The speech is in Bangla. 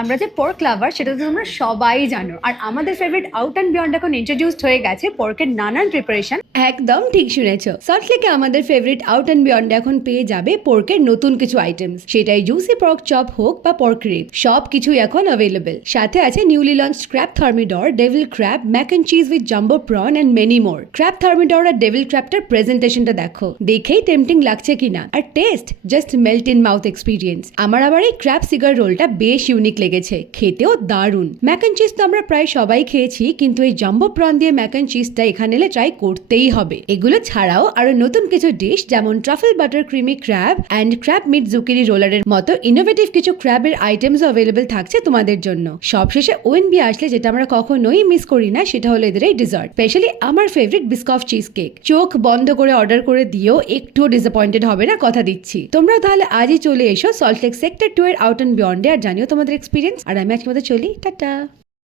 আমরা যে পর্ক লাভার সেটা তো তোমরা সবাই জানো, আর আমাদের ফেভারিট আউট অ্যান্ড বিয়ন্ড এখন ইন্ট্রোডিউসড হয়ে গেছে পর্কের নানান প্রিপারেশন। একদম ঠিক শুনেছো, সল্টলেকে আমাদের ফেভারিট আউট অ্যান্ড বিয়ন্ড এখন পেয়ে যাবে পর্কের নতুন কিছু আইটেমস। সেটাই জুসি পর্ক চপ হোক বা পর্ক রিব, সব কিছুই এখন অ্যাভেলেবেল। সাথে আছে newly launch crab thermidor, devil crab, mac and cheese with jumbo prawn and many more. Crab thermidor আর ডেভিল ক্র্যাবটার প্রেজেন্টেশনটা দেখো, দেখেই টেম্পটিং লাগছে কিনা, আর taste just melt in mouth experience. আমার আবার এই ক্র্যাব সিগার রোলটা বেশ ইউনিক লেগেছে, খেতেও দারুণ। ম্যাক অ্যান্ড চিজ তো আমরা প্রায় সবাই খেয়েছি, কিন্তু এই জাম্বো প্রন দিয়ে ম্যাক অ্যান্ড চিজটা এখানে এলে ট্রাই করতেই হবে। এগুলো ছাড়াও আরো নতুন কিছু ডিশ যেমন truffle butter creamy crab and crab meat zucchini রোলারের মতো ইনোভেটিভ কিছু ক্র্যাবের আইটেমস অ্যাভেলেবেল থাকছে তোমাদের জন্য। সবশেষে ওএনবি আসলে যেটা আমরা কখনোই মিস করি না সেটা হলো এদের এই ডিজার্ট, স্পেশালি আমার ফেভারিট বিস্কফ চিজ কেক। চোখ বন্ধ করে অর্ডার করে দিও, একটুও ডিসঅ্যাপয়েন্টেড হবে না, কথা দিচ্ছি। তোমরা তাহলে আজই চলে এসো সল্টলেক সেক্টর 2 এর আউট অ্যান্ড বিয়ন্ডে আর জানিও তোমাদের এক্সপিরিয়েন্স। আর আমি আজকে মতো চলি, টাটা।